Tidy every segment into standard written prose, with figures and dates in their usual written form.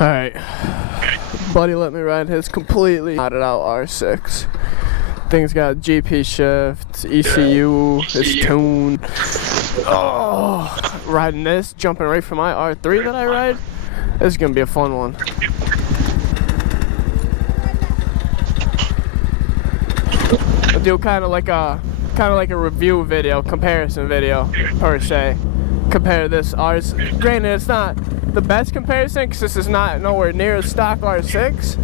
Alright, buddy let me ride his completely modded out R6. Thing's got GP shift, ECU, it's tuned. Oh, riding this, jumping right from my R3 that I ride, this is gonna be a fun one. I'll do kind of like a review video, comparison video per se. Compare this ours. Granted, it's not the best comparison because this is not nowhere near a stock R6,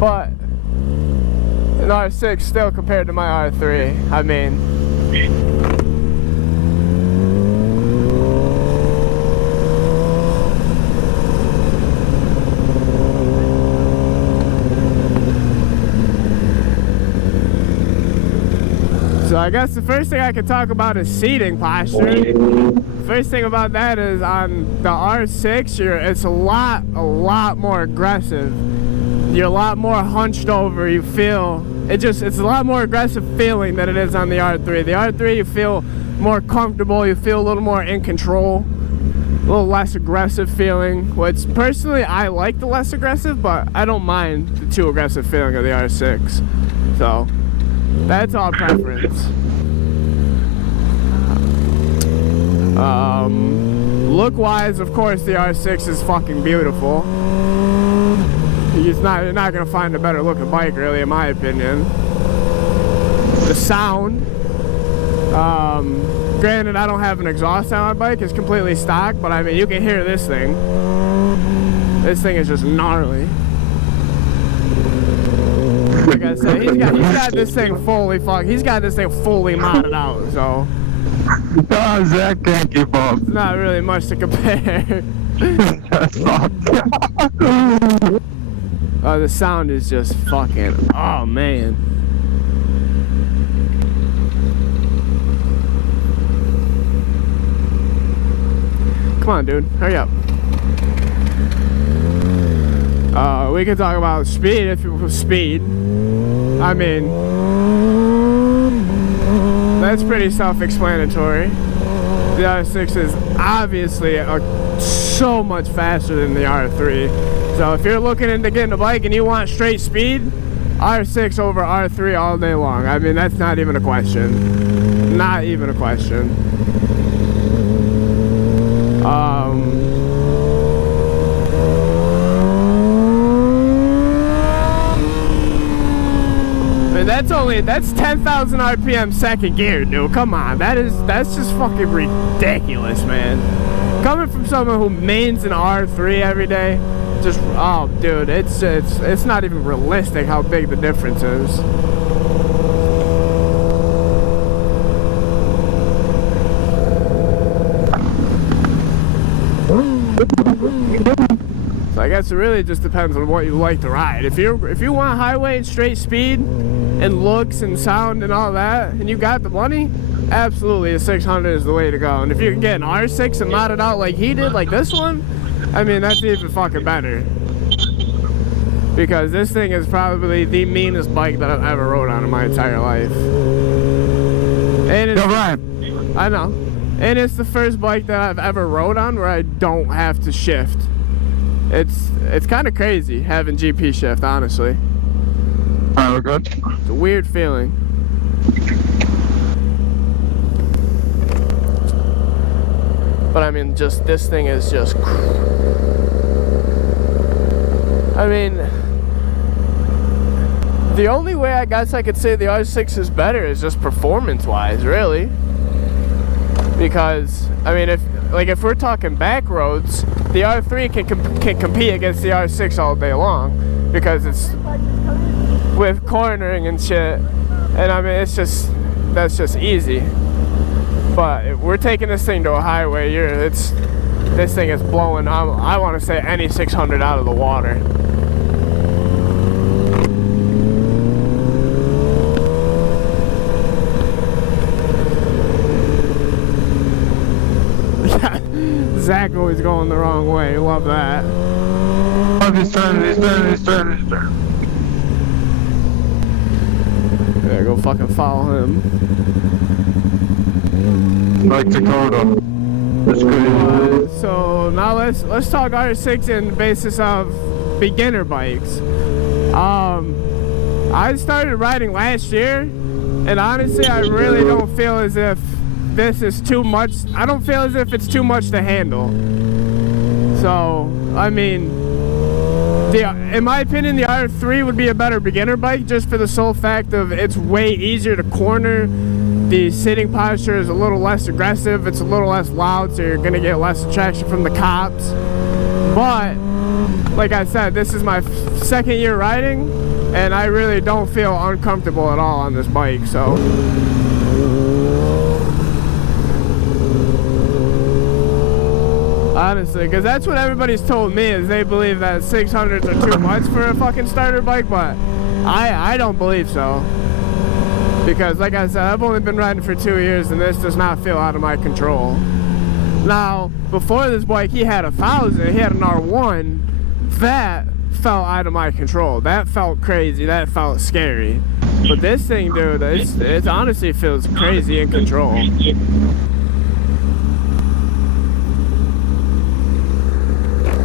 but an R6 still compared to my R3. I mean, so I guess the first thing I could talk about is seating posture. First thing about that is on the R6, it's a lot more aggressive. You're a lot more hunched over. You feel it's a lot more aggressive feeling than it is on the R3. The R3 you feel more comfortable. You feel a little more in control, a little less aggressive feeling. Which personally I like the less aggressive, but I don't mind the too aggressive feeling of the R6. So that's all preference. Look wise, of course, the R6 is fucking beautiful. You're not gonna find a better looking bike, really, in my opinion. The sound, granted, I don't have an exhaust on my bike; it's completely stock. But I mean, you can hear this thing. This thing is just gnarly. Like I said, he's got this thing fully modded out. So. No, Zach can't keep up. Not really much to compare. Oh, the sound is just fucking, oh man. Come on, dude, hurry up. We can talk about speed if you speed. I mean, that's pretty self-explanatory. The R6 is obviously so much faster than the R3. So if you're looking into getting a bike and you want straight speed, R6 over R3 all day long. I mean, that's not even a question. Not even a question. That's 10,000 RPM second gear, dude. Come on, that's just fucking ridiculous, man. Coming from someone who mains an R3 every day, just oh, dude, it's not even realistic how big the difference is. So I guess it really just depends on what you like to ride. If you want highway and straight speed and looks and sound and all that, and you got the money, absolutely a 600 is the way to go. And if you can get an R6 and mod it out like he did, like this one, I mean, that's even fucking better. Because this thing is probably the meanest bike that I've ever rode on in my entire life. And it's, I know. And it's the first bike that I've ever rode on where I don't have to shift. It's kind of crazy having GP shift, honestly. We're good. It's a weird feeling. But I mean, just this thing is just. I mean, the only way I guess I could say the R6 is better is just performance-wise, really. Because I mean, if we're talking back roads, the R3 can compete against the R6 all day long because it's with cornering and shit, and I mean that's just easy. But if we're taking this thing to a highway, this thing is blowing. I want to say any 600 out of the water. Zach always going the wrong way. Love that. Oh, he's turning. Yeah, go fucking follow him. Like Dakota. That's good. so now let's talk R6 in the basis of beginner bikes. I started riding last year, and honestly, I really don't feel as if this is too much. I don't feel as if it's too much to handle. So, I mean, in my opinion, the R3 would be a better beginner bike just for the sole fact of it's way easier to corner. The sitting posture is a little less aggressive. It's a little less loud, so you're going to get less attraction from the cops. But, like I said, this is my second year riding, and I really don't feel uncomfortable at all on this bike, so. Honestly, because that's what everybody's told me, is they believe that 600s are too much for a fucking starter bike, but I don't believe so. Because, like I said, I've only been riding for 2 years, and this does not feel out of my control. Now, before this bike, he had 1,000, he had an R1, that felt out of my control. That felt crazy, that felt scary. But this thing, dude, it honestly feels crazy in control.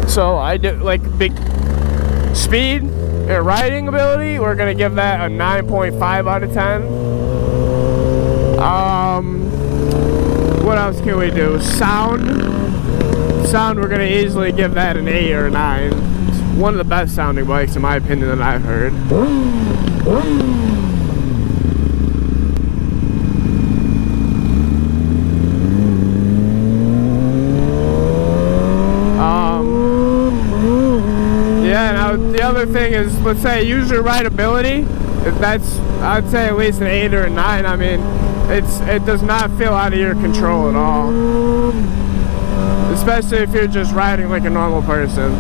So I do, like, big speed and riding ability, we're gonna give that a 9.5 out of 10. What else can we do? Sound, we're gonna easily give that an 8 or a 9. It's one of the best sounding bikes, in my opinion, that I've heard. Yeah, now the other thing is, let's say user rideability. That's, I'd say at least an 8 or a 9. I mean, it does not feel out of your control at all. Especially if you're just riding like a normal person.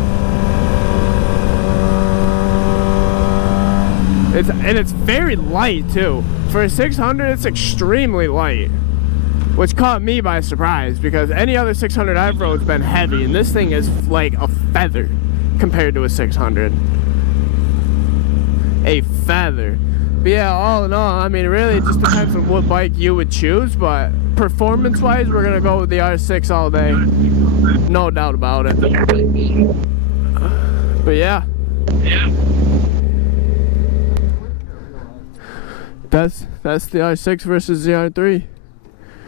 It's very light too. For a 600, it's extremely light, which caught me by surprise, because any other 600 I've rode has been heavy, and this thing is like a feather compared to a 600. A feather. But yeah, all in all, I mean, really, it just depends on what bike you would choose, but performance-wise, we're gonna go with the R6 all day. No doubt about it. But yeah. That's the R6 versus the R3.